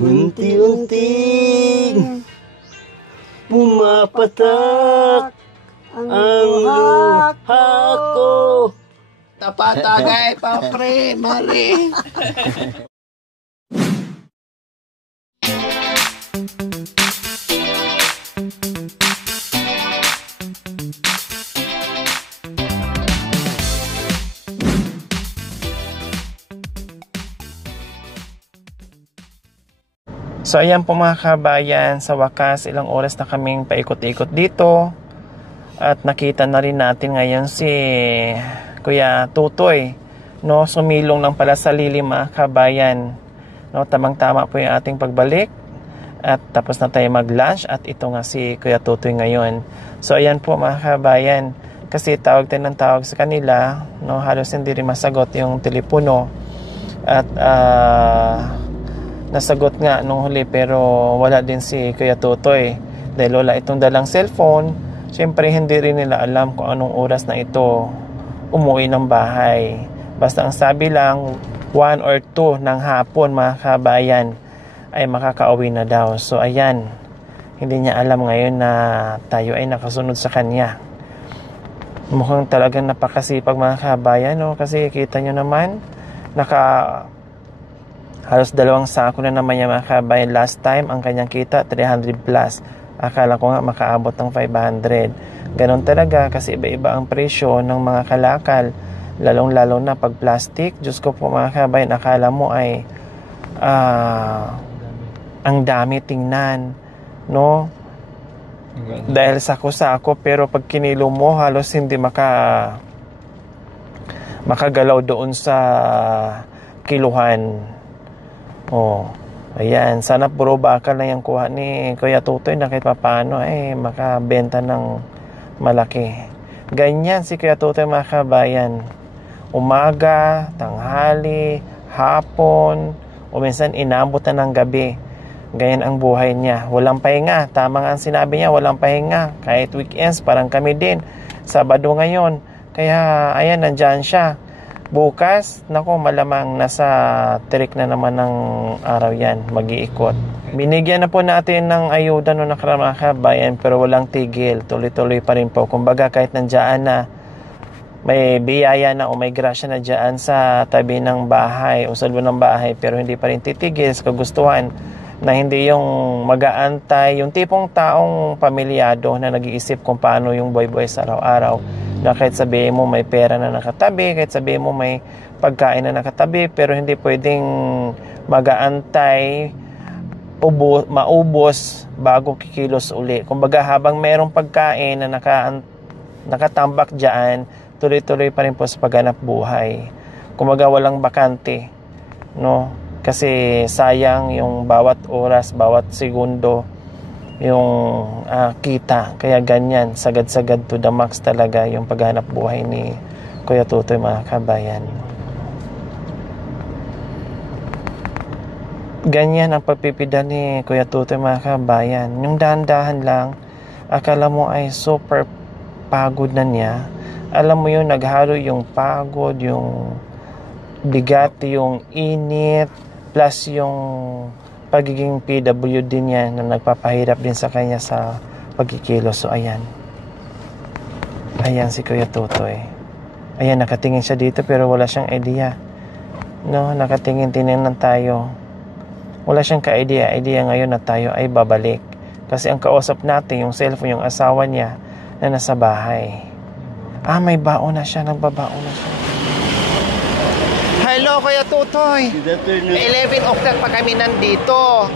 Unti-unting pumapatak ang luha ko. Tapatagay pa, pre, mali. So ayan po mga kabayan, sa wakas ilang oras na kaming paikot-ikot dito at nakita na rin natin ngayon si Kuya Tutoy, no, sumilong lang pala sa lilim mga kabayan, no, tamang-tama po yung ating pagbalik at tapos na tayo mag-lunch at ito nga si Kuya Tutoy ngayon. So ayan po mga kabayan, kasi tawag tayo ng tawag sa kanila, no, halos hindi rin masagot yung telepono at nasagot nga nung huli pero wala din si Kuya Tutoy dahil wala itong dalang cellphone. Siyempre hindi rin nila alam kung anong oras na ito umuwi ng bahay. Basta ang sabi lang 1 or 2 ng hapon mga kabayan ay makakauwi na daw. So ayan, hindi niya alam ngayon na tayo ay nakasunod sa kanya. Mukhang talagang napakasipag mga kabayan, no? Kasi kita nyo naman halos 2 sako na naman yung mga kabayan. Last time, ang kanyang kita, 300 plus. Akala ko nga makaabot ng 500. Ganon talaga kasi iba-iba ang presyo ng mga kalakal. Lalong-lalo na pag plastic. Diyos ko po mga kabayan, akala mo ay ang dami tingnan. No? Dahil sako-sako, pero pag kinilo mo, halos hindi makagalaw doon sa kiluhan. Oh, ayan. Sana puro bakal na yung kuha ni Kuya Tutoy na kahit paano ay makabenta ng malaki. Ganyan si Kuya Tutoy mga kabayan. Umaga, tanghali, hapon, o minsan inabot na ng gabi. Ganyan ang buhay niya. Walang pahinga. Tama nga ang sinabi niya, walang pahinga. Kahit weekends, parang kami din. Sabado ngayon. Kaya, ayan, nandyan siya. Bukas, nako, malamang nasa tirik na naman ng araw yan, mag-iikot. Binigyan na po natin ng ayuda noong nakaraan mga kabayan, pero walang tigil, tuloy-tuloy pa rin po. Kumbaga kahit nandiyan na, may biyaya na o may grasya na dyan sa tabi ng bahay o sa loob ng bahay, pero hindi pa rin titigil sa kagustuhan na hindi yung mag-aantay, yung tipong taong pamilyado na nag-iisip kung paano yung boy-boy sa araw-araw. Na kahit sabihin mo may pera na nakatabi, kahit sabihin mo may pagkain na nakatabi, pero hindi pwedeng mag-aantay maubos bago kikilos uli. Kumbaga habang merong pagkain na nakatambak dyan, tuloy-tuloy pa rin po sa paghanap buhay. Kumbaga walang bakante, no? Kasi sayang yung bawat oras, bawat segundo yung kita. Kaya ganyan, sagad-sagad to the max talaga yung paghanap buhay ni Kuya Tutoy mga kabayan. Ganyan ang pagpipida ni Kuya Tutoy mga kabayan. Yung dahan-dahan lang, akala mo ay super pagod na niya. Alam mo yun, naghalo yung pagod, yung bigat, yung init, plus yung pagiging PWD niya na nagpapahirap din sa kanya sa pagkikilos. So ayan, ayan si Kuya Tutoy. Ayan, nakatingin siya dito pero wala siyang idea, no? Nakatingin-tingnan tayo, wala siyang ka-idea ngayon na tayo ay babalik kasi ang kausap natin yung cellphone, yung asawa niya na nasa bahay. May baon na siya, nagbabaon na siya. Hello, Kuya Tutoy. 11 o'clock pa kami nandito.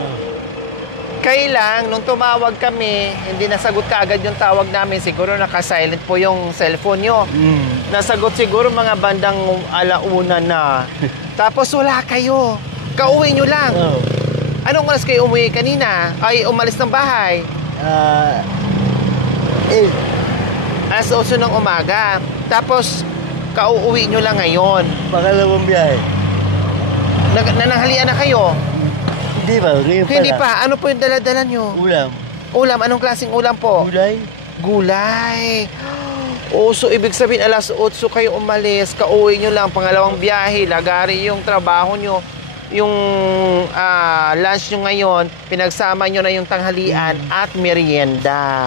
Kailang, nung tumawag kami, hindi nasagot kaagad yung tawag namin. Siguro naka-silent po yung cellphone nyo. Nasagot siguro mga bandang 1:00 na. Tapos wala kayo. Kauwi nyo lang. Anong oras kayo umuwi kanina? Ay, umalis ng bahay? 8:00 ng umaga. Tapos kauuwi nyo lang ngayon. Pangalawang biyahe. Nananghalian na kayo? Hindi pa, Hindi pa. Ano po yung dala-dala nyo? Ulam. Ulam? Anong klaseng ulam po? Gulay. Gulay. So ibig sabihin 8:00 kayo umalis, kauwi nyo lang, pangalawang biyahe, lagari yung trabaho nyo. yung lunch nyo ngayon, pinagsama nyo na yung tanghalian at merienda.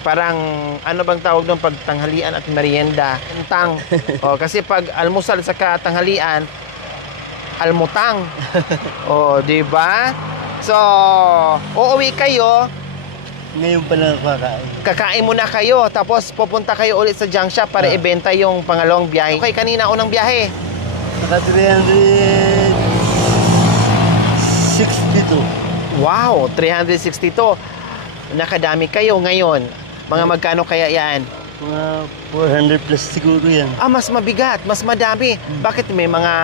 Parang, ano bang tawag doon pag tanghalian at merienda? Tang. O, kasi pag almusal sa tanghalian, almutang. O, di ba? So, uuwi kayo, Ngayon pa lang ako kakain. kakain muna kayo, tapos pupunta kayo ulit sa junk shop para ibenta yung pangalawang biyahe. Okay, kanina unang biyahe. Naka 362. Wow, 362. Nakadami kayo ngayon. Mga magkano kaya yan? Mga 400 plus siguro yan. Mas mabigat, mas madami. Bakit may mga...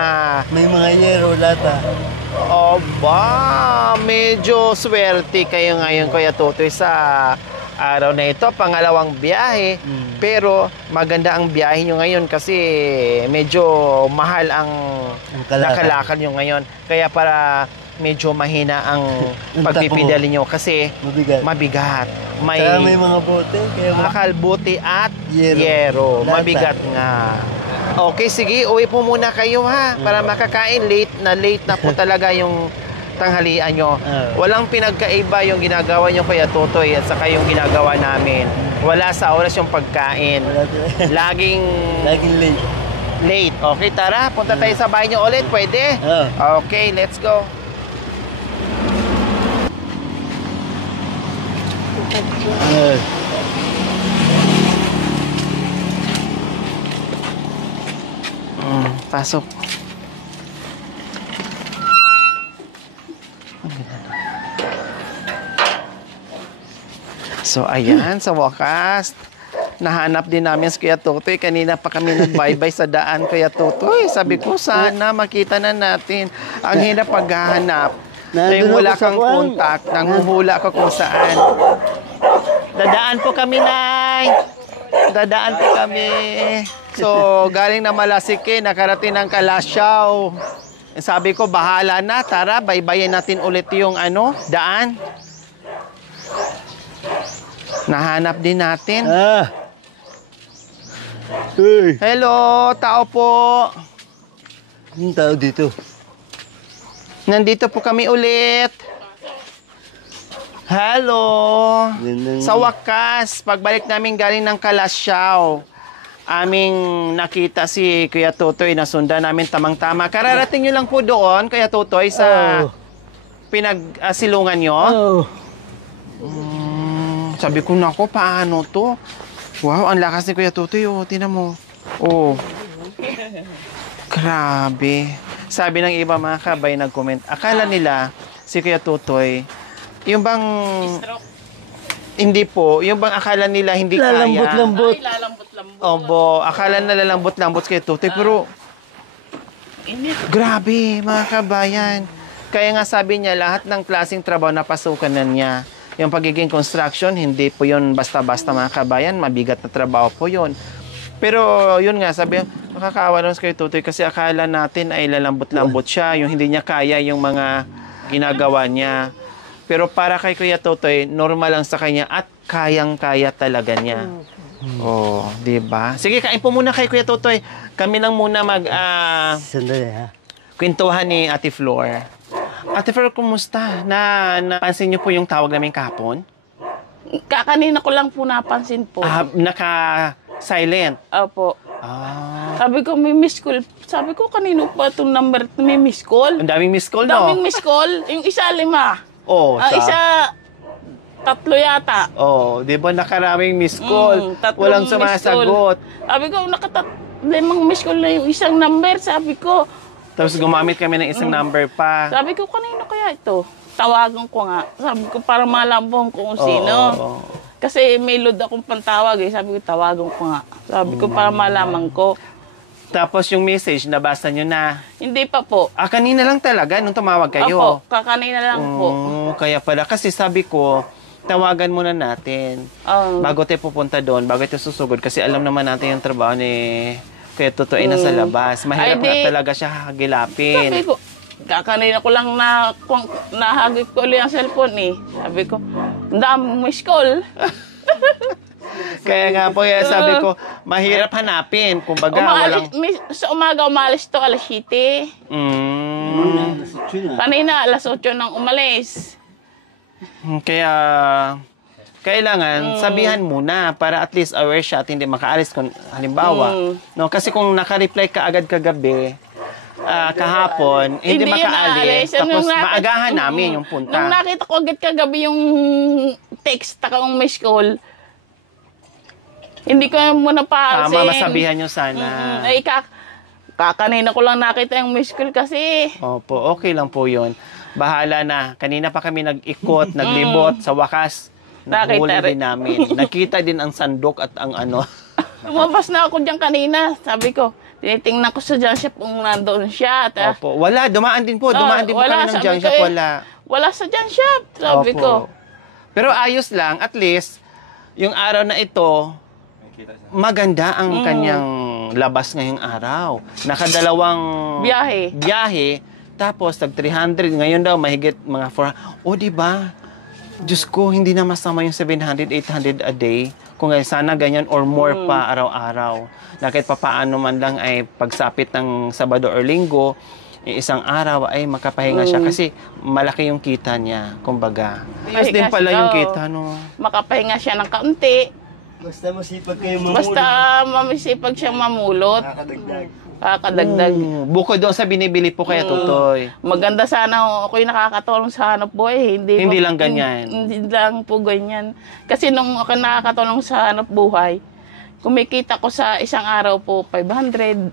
May mga yero, lata. Medyo swerte kayo ngayon, Kuya Tutoy, sa araw na ito. Pangalawang biyahe. Pero maganda ang biyahe nyo ngayon kasi medyo mahal ang nakalakad nyo ngayon. Kaya para medyo mahina ang pagpipidali nyo kasi mabigat. Saka may mga bote. Kaya Bakal, buti at Yero. yero. Lata. Mabigat nga. Okay, sige. Uwi po muna kayo ha. Para makakain. Late na po talaga yung tanghalian nyo. Walang pinagkaiba yung ginagawa nyo, Kuya Tutoy, at saka yung ginagawa namin. Wala sa oras yung pagkain. Laging late. late. Okay, tara. Punta tayo sa bahay nyo ulit. Pwede? Okay, let's go. Pasok. So, ayan, sa wakas, nahanap din namin si Kuya Tutoy. Kanina pa kami nagbaybay sa daan, Kuya Tutoy. Sabi ko, sana makita na natin. Ang hirap paghahanap. Dahil wala kang kontak, nanguhula ka kung saan. Dadaan po kami, Nay. Dadaan po kami. So, galing na Malasike, nakarating ng Kalasyaw. Sabi ko, bahala na. Tara, baybayin natin ulit yung daan. Nahanap din natin. Hey. Hello, tao po. Yung tao dito. Nandito po kami ulit. Hello. Sa wakas, pagbalik namin galing ng Kalasyaw, aming nakita si Kuya Tutoy na sundan namin tamang-tama. Kararating nyo lang po doon, Kuya Tutoy, sa pinagsilungan nyo. Sabi ko, nako, paano to? Wow, ang lakas ni Kuya Tutoy. Tingnan mo. Grabe. Sabi ng iba mga kabay nag-comment, akala nila si Kuya Tutoy, yung bang... Hindi po. Yung bang akala nila hindi kaya. Lalambot-lambot. Obo, akala nila lambot-lambot si Kuya Tutoy, pero... Grabe, mga kabayan. Kaya nga sabi niya, lahat ng klaseng trabaho na pasukan na niya. Yung pagiging construction, hindi po yun basta-basta mga kabayan. Mabigat na trabaho po yun. Pero yun nga, sabi, makakaawa naman si Kuya Tutoy kasi akala natin ay lalambot-lambot siya. Yung hindi niya kaya yung mga ginagawa niya. Pero para kay Kuya Tutoy, normal lang sa kanya at kayang-kaya talaga niya. Di ba? Sige, kain po muna kay Kuya Tutoy. Kami lang muna Sandali, ha? kwentuhan ni Ate Flor. Ate Flor, kumusta? Napansin niyo po yung tawag namin kahapon? Kanina ko lang po napansin po. Naka-silent. Opo. Sabi ko, may miss call. Sabi ko, kanino pa itong number may miss call? Ang daming miss call, no? Daming miss call. Yung isa, 5. Isa, 3 yata. Di ba nakaraming miss call? Walang sumasagot. Sabi ko, 5 miss call na yung isang number. Sabi ko. Tapos gumamit kami ng isang number pa. Sabi ko, kanino kaya ito? Tawagan ko nga. Sabi ko, para malambong kung sino. Kasi may load akong pantawag eh. Sabi ko, tawagan ko nga. Sabi ko, para malaman ko. Tapos yung message, nabasa nyo na? Hindi pa po. Kanina lang talaga nung tumawag kayo? Opo, kakanina lang po. Kaya pala. Kasi sabi ko, tawagan muna natin. Bago tayo pupunta doon, bago tayo susugod. Kasi alam naman natin yung trabaho ni Kuya Tutoy na sa labas. Mahirap na talaga siya hagilapin. Sabi ko, kakanina ko lang nahagip ko ulit ang cellphone eh. Sabi ko, dami miss call. Kaya nga po, sabi ko, mahirap hanapin. Kumbaga, Sa umaga umalis to, 7:00. Kanina, alas 8 nang umalis. Kaya, kailangan sabihan muna para at least aware siya at hindi makaalis kung halimbawa. No? Kasi kung nakareply ka agad kagabi, kahapon, hindi yan makaalis. naalis. Tapos maagahan namin yung punta. Nung nakita ko agad kagabi yung text, takang miss call, hindi ko muna pa Masabihan nyo sana. Ay, kakanina ko lang nakita yung miss call kasi. Opo, okay lang po yun. Bahala na. Kanina pa kami nag-ikot, naglibot. Sa wakas, nahuli din namin. Nakita din ang sandok at ang ano. Lumabas na ako dyan kanina. Sabi ko, tinitingnan ko sa junk shop kung nandoon siya. Opo. Wala, dumaan din po. Dumaan din po kami ng junk shop. Wala. Wala sa junk shop, sabi ko. Pero ayos lang. At least, yung araw na ito, maganda ang kanyang labas ngayong araw. Nakadalawang biyahe. Tapos, tag 300. Ngayon daw, mahigit mga 400. O, diba? Diyos ko, hindi na masama yung 700, 800 a day. Kung sana ganyan or more pa araw-araw. Na kahit papaano man lang ay pagsapit ng Sabado or Linggo, isang araw ay makapahinga siya. Kasi malaki yung kita niya, kumbaga. Ayos din pala yung kita, no? Makapahinga siya ng kaunti. Basta masipag kayo mamulot. Basta masipag siyang mamulot. Kakadagdag. Bukod doon sa binibili po kaya Tutoy. Maganda sana ako'y nakakatulong sa hanap buhay. Hindi lang ganyan. Hindi lang po ganyan. Kasi nung ako nakakatulong sa hanap buhay, kumikita ko sa isang araw po 500.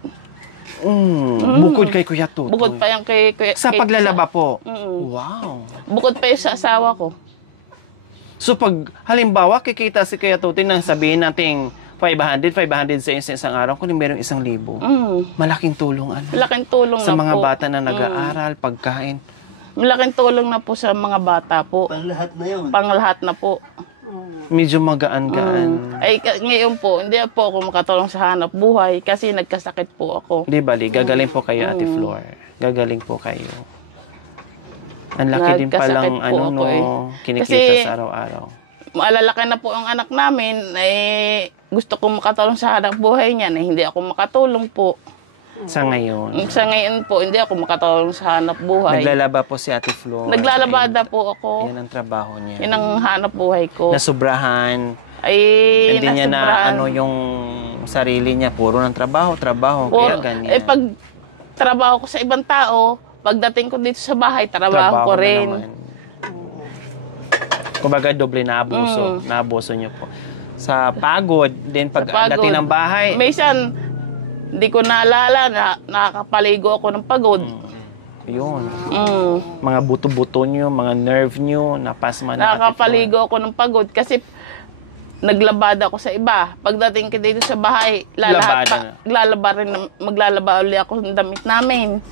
Bukod kay Kuya Tutoy. Bukod pa yung kay Sa paglalaba po? Mm. Wow. Bukod pa yung sa asawa ko. So pag halimbawa kikita si Kuya Tutoy nang sabihin nating 500 sa isang araw, kung merong 1,000, malaking tulong. Malaking tulong sa na mga po. bata na nag-aaral, pagkain. Malaking tulong na po sa mga bata po. Panglahat na yun. Panglahat na po. Medyo magaan-gaan. Ay, ngayon po, hindi po ako makatulong sa hanap buhay kasi nagkasakit po ako. Di bali, gagaling po kayo, Ate Flor. Gagaling po kayo. Ang laki din Nagkasakit palang po ako kinikita Kasi, sa araw-araw. Maalalaki na po ang anak namin, gusto kong makatulong sa hanap buhay niya, hindi ako makatulong po. Sa ngayon. Sa ngayon po, hindi ako makatulong sa hanap buhay. Naglalaba po si Ate Flor. Naglalabada po ako. Yan ang trabaho niya. Yan ang hanap buhay ko. Nasubrahan. Ay, Hindi niya na nasubrahan. yung sarili niya. Puro ng trabaho. Kaya ganyan. Pag trabaho ko sa ibang tao, pagdating ko dito sa bahay, trabaho ko na rin. naman. Kumbaga, doble na abuso. Naabuso niyo po. Sa pagod, din pagdating ng bahay. Minsan, hindi ko naalala na nakakapaligo ako ng pagod. Yun. Mga buto-buto niyo, mga nerve niyo, napasma na. Nakakapaligo ako ng pagod kasi naglabada ako sa iba. Pagdating ko dito sa bahay, maglalaba ulit ako ng damit namin.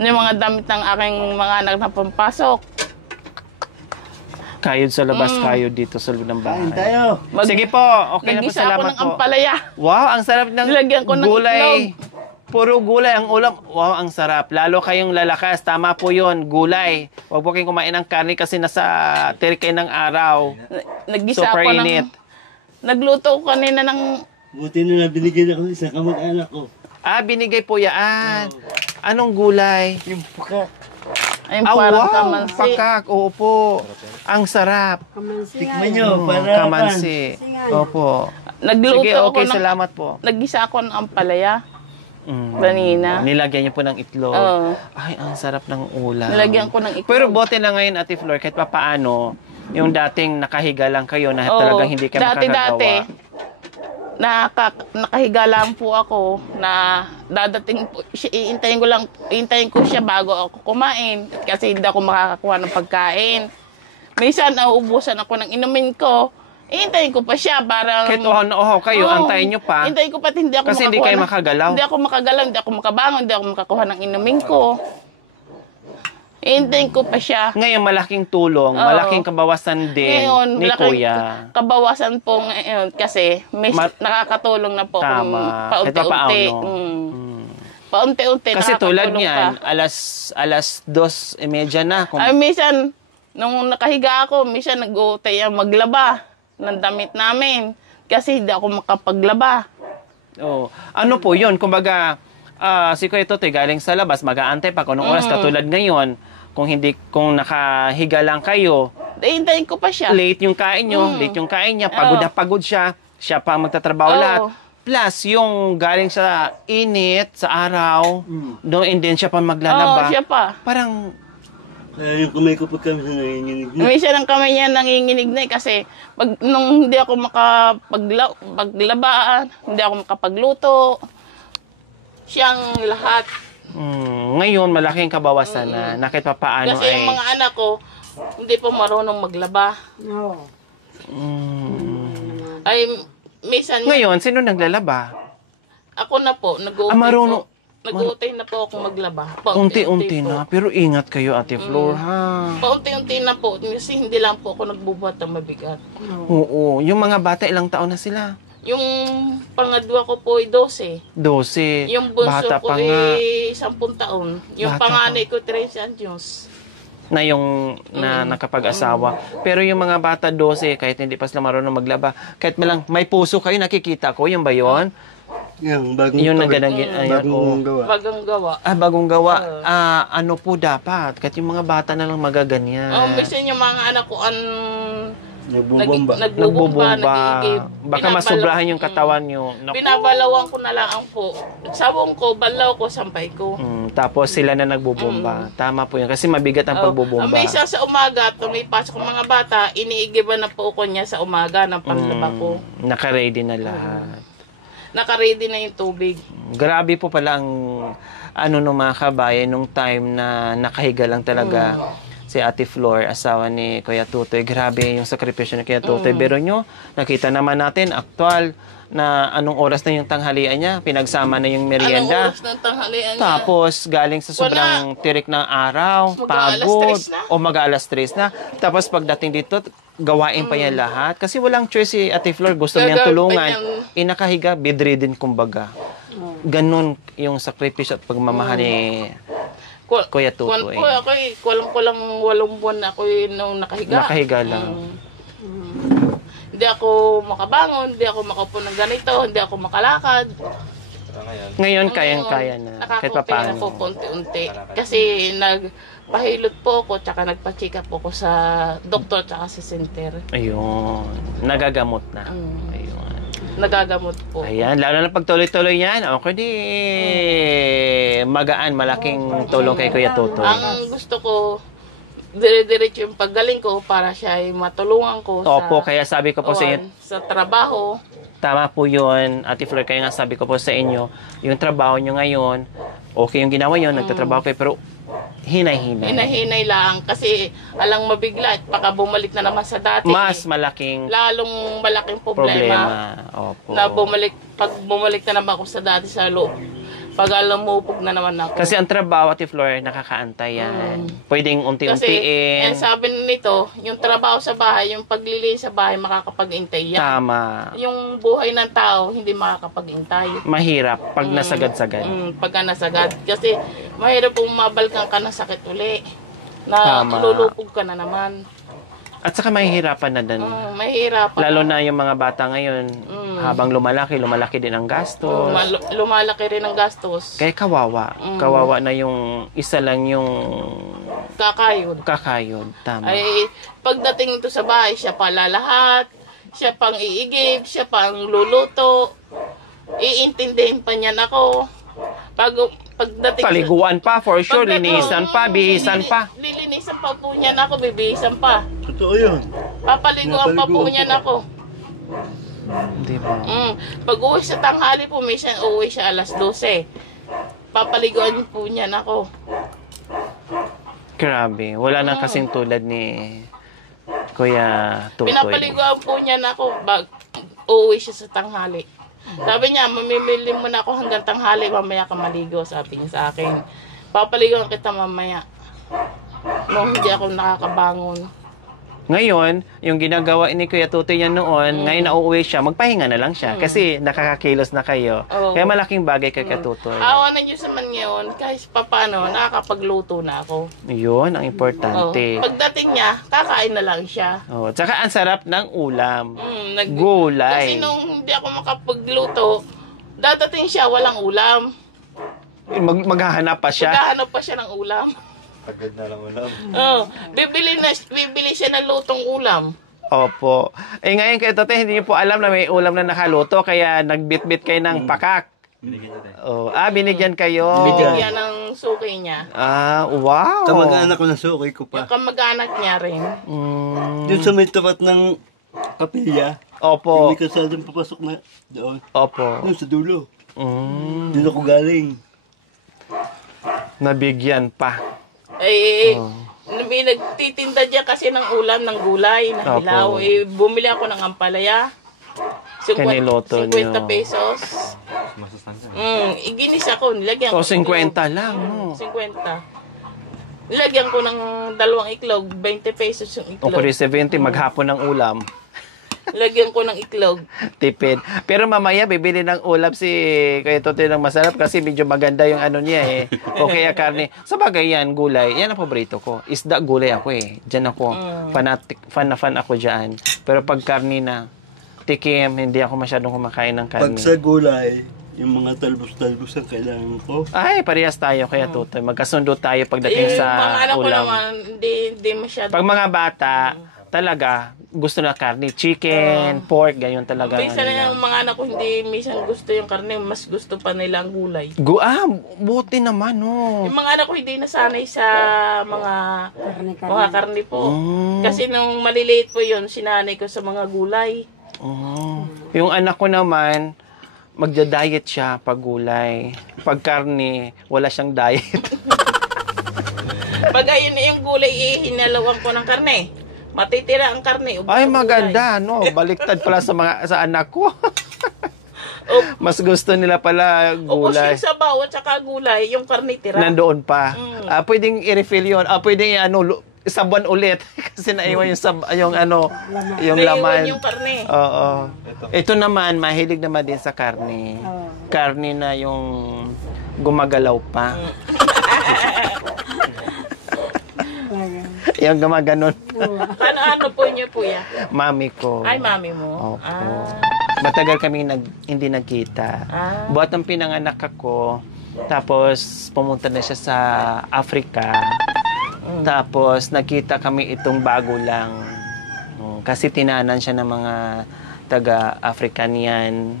Yung mga damit ng aking mga anak na pampasok. Kayod sa labas, kayod dito sa loob ng bahay. Kain tayo. Sige po, okay na po, Nag-isa ako salamat ng po. ampalaya. Wow, ang sarap ng Nilagyan ko ng gulay. itlog. Puro gulay ang ulam. Wow, ang sarap. Lalo kayong lalakas, tama po yun, gulay. Huwag po kayong kumain ng karne kasi nasa tirik kayo ng araw. Nag-isa Super ako init. Nagluto ko kanina ng... Buti na binigyan ako sa kamag-anak ko. Binigay po yan. Anong gulay? Yung puka. Ayun, parang wow, kamansi. pakak. Oo po. Ang sarap. Tikman nyo para Kamansi. Opo. Nagluto Sige, ako okay, ng... salamat po. Nag-isa ako ng ampalaya. Kanina. Nilagyan niyo po ng itlog. Oo. Ay, ang sarap ng ulam. Nilagyan ko ng itlog. Pero bote na ngayon, Ate Flor, kahit papaano, yung dating nakahiga lang kayo na talagang hindi kayo makakagawa. Dati, nakahiga lang po ako na dadating po, iintayin ko siya bago ako kumain kasi hindi ako makakakuha ng pagkain. Minsan, nauubusan ako ng inumin ko, iintayin ko pa siya para... Kahit uhaw na uhaw kayo, antayin nyo pa. Hintayin ko pa hindi ako Kasi hindi kayo makagalaw. Hindi ako makagalaw, hindi ako makabangon, hindi ako makakuha ng inumin ko. Iintayin ko pa siya. Ngayon, malaking tulong, malaking kabawasan din Ngayon, ni malaking Kuya. kabawasan po ngayon kasi may nakakatulong na po kung Tama. paunti-unti. Kahit papaano. Paunti-unti Kasi tulad nakakatulong niyan, pa. alas 2:30 na. Ay, minsan, nung nakahiga ako, minsan nag-uutay maglaba ng damit namin kasi hindi ako makapaglaba. Oh. Ano po yun? Kumbaga, si Kuya Tutoy galing sa labas, mag-aantay pa kung anong oras katulad ngayon. Kung nakahiga lang kayo, Hintayin ko pa siya. late yung kain nyo, late yung kain niya, pagod na pagod siya pa ang magtatrabaho lahat. Plus, yung galing sa init, sa araw, doon din siya pa maglalaba. Siya pa. Parang, Kaya yung kamay ko pag kami sa nanginginig na. Minsan ang kamay niya nanginginig na kasi nung hindi ako paglaba, hindi ako makapagluto. Siyang lahat. ngayon, malaking kabawasan na kahit pa paano Kasi yung mga anak ko, hindi pa marunong maglaba. Ay, minsan, Ngayon, sino naglalaba? ako na po, marunong. nag-uutay na po ako maglaba. Unti-unti po. na. Pero ingat kayo, Ate Flor, ha? Paunti-unti na po, kasi hindi lang po ako nagbubuhat ng mabigat. Oo. Yung mga bata, ilang taon na sila? Yung pangadwa ko po ay 12. 12. Yung bunso Bata ko pa nga. ay 10 taon. Yung Bata panganay ko 13 anyos. Na yung nakapag-asawa. Pero yung mga bata 12, kahit hindi pa sila marunong maglaba, kahit may puso kayo, nakikita ko, yung ba yun? Yung bagong Yun ang tawid. bagong gawa. Bagang gawa. bagong gawa. Ano po dapat? Kahit yung mga bata na lang magaganyan. Minsan yung mga anak ko Nagbubomba. nagbubomba, nagigib. Baka masobrahan yung katawan nyo. Naku. Binabalawan ko na lang po. Sabong ko, balaw ko, sampay ko. Tapos sila na nagbubomba. Tama po yun. Kasi mabigat ang pagbubomba. May isa sa umaga, may pasok ng mga bata, iniigiban na po ko niya sa umaga ng panlaba ko. Naka-ready na lahat. Naka-ready na yung tubig. Grabe po pala ang nung mga kabayan nung time na nakahiga lang talaga si Ate Flor, asawa ni Kuya Tutoy. Grabe yung sakripisyo ni Kuya Tutoy. Pero nyo, nakita naman natin, aktual, na anong oras na yung tanghalian niya, pinagsama na yung merienda. Anong oras ng tanghalian niya? Tapos, galing sa sobrang tirik ng araw, pagod, o mag-alas 3 na. Tapos, pagdating dito, gawain pa niya lahat. Kasi walang choice si Ate Flor, gusto niyang tulungan. Inakahiga, bedridden kumbaga. Ganon yung sakripisyo at pagmamahal ni Kuya Tutoy. Kulang 8 buwan na ako nung nakahiga. Nakahiga lang. Hindi ako makabangon, hindi ako makaupo ng ganito, hindi ako makalakad. Ngayon, kayang-kaya na. Kahit pa Nakakopera po paano. unti-unti. Kasi nagpahilot po ako, tsaka nagpa-check up po ako sa doktor tsaka sa center. Ayun. Nagagamot na. Ayun. Nagagamot po. Ayan. Lalo na pag tuloy-tuloy yan, okay di magaan, malaking tulong kay Kuya Tutoy. Ang gusto ko, dire-diretso yung paggaling ko para siya ay matulungan ko Opo, kaya sabi ko po sa inyo, sa trabaho. tama po yun, Ate Flor, kaya nga sabi ko po sa inyo, yung trabaho nyo ngayon, okay yung ginawa nyo, nagtatrabaho kayo, pero hinay-hinay. Hinahinay lang kasi alang mabigla at baka bumalik na naman sa dati. Mas malaking Lalong malaking problema. Opo. Na pag bumalik na naman ako sa dati sa loob. Pag lumupog na naman ako. Kasi ang trabaho, Ate Flor, nakakaantay yan. Pwedeng Kasi, unti-untiin. sabi nito, yung trabaho sa bahay, yung paglilinis sa bahay, makakapag-intay yan. Tama. Yung buhay ng tao, hindi makakapag-intay. Mahirap pag nasagad-sagad. Pagka nasagad. Kasi mahirap kung mabalkan ka ng sakit uli. Na Tama. lulupog ka na naman. At saka mahihirapan na din. Mahirap. Lalo na yung mga bata ngayon, habang lumalaki din ang gastos. Lumalaki rin ang gastos. Kaya kawawa. Kawawa na yung isa lang yung Kakayod. kakayod. Tama. Ay, pagdating ito sa bahay, siya pala lahat. Siya pang iigib, siya pang luluto. Iintindihin pa niyan ako. Pagdating Paliguan pa, for sure. Linisan pa, bihisan pa. Lilinisan pa po niyan ako, bibihisan pa. Totoo yun. Papaliguan pa po Napaliguan niyan pa. ako. Di ba? Pag uwi sa tanghali po, minsan uwi siya alas 12. Papaliguan po niyan ako. Grabe. Wala nang kasing tulad ni Kuya Tutoy. Pinapaliguan po niyan ako, uwi siya sa tanghali. Sabi niya, mamimili mo na ako hanggang tanghali, mamaya ka maligo, sabi niya sa akin. Papaliguan kita mamaya. Nung hindi ako nakakabangon. Ngayon, yung ginagawa ni Kuya Tutoy yan noon, ngayon na uuwi siya, magpahinga na lang siya. Kasi nakakakilos na kayo. Oo. Kaya malaking bagay kay Kuya Tutoy. Awa na Diyos naman ngayon, kahit papano, nakakapagluto na ako. Yun, ang importante. Pagdating niya, kakain na lang siya. Oh, tsaka ang sarap ng ulam. Kasi Gulay. nung hindi ako makapagluto, dadating siya, walang ulam. Maghahanap pa siya. Maghahanap pa siya ng ulam. Agad na lang ulam. Oh, bibili siya ng lutong ulam. Opo. Eh ngayon kayo, Tote, hindi niyo po alam na may ulam na nakaluto, kaya nagbit-bit kayo ng pakak. Binigyan kayo. Binigyan ng suki niya. Wow. Kamag-anak ko na suki ko pa. Yung kamag-anak niya rin. Doon sa may tapat ng kapilya. Opo. Hindi ka sadang papasok na doon. Opo. Doon sa dulo. Doon ako galing. Nabigyan pa. May nagtitinda dyan kasi ng ulam, ng gulay, ng Opo. hilaw. Bumili ako ng ampalaya. Kaniloto 50 niyo. pesos. Iginis ako, nilagyan ko. 50 lang, no? 50. Nilagyan ko ng 2 iklog, 20 pesos yung O iklog. kuri 70, maghapon ng ulam. Lagyan ko ng iklog. Tipid. Pero mamaya, bibili ng ulam si Kuya Totoy ng masarap kasi medyo maganda yung ano niya eh. O kaya karne. Sa bagay yan, gulay. Yan ang paborito ko. Isda, gulay ako eh. Diyan ako. Fan ako dyan. Pero pag karne na, tikim, hindi ako masyadong kumakain ng karne. Pag sa gulay, yung mga talbos-talbos ang kailangan ko. Ay, parehas tayo Kuya Totoy. Magkasundo tayo pagdating sa mga anak ko ulam. naman, hindi masyado. Pag mga bata, talaga, gusto na karne. Chicken, pork, ganyan talaga. Minsan na yung mga anak ko hindi minsan gusto yung karne, mas gusto pa nila ang gulay. Buti naman, no. Yung mga anak ko hindi nasanay sa mga karne po. Kasi nung maliliit po yun, sinanay ko sa mga gulay. Yung anak ko naman, magda-diet siya pag gulay. Pag karne, wala siyang diet. Pag ayun na yung gulay, hinalawan ko ng karne. Matitira ang karne. Ay, maganda, no? Baliktad pala sa anak ko. Mas gusto nila pala Ubus gulay. yung sabaw at saka gulay, yung karne tira. Nandoon pa. Pwedeng i-refill yun. Pwedeng sabuan ulit. Kasi naiwan yung Naiwan laman. yung karne. Oo. Ito naman, mahilig naman din sa karne. Karne na yung gumagalaw pa. Yung gumaganon. Ano po niyo po ya? Mami ko. Ay, mami mo. Opo. Matagal kami hindi nagkita. Buhat ng pinanganak ako, tapos pumunta na siya sa Africa. Tapos nagkita kami itong bago lang. Kasi tinanan siya ng mga taga-Africanian.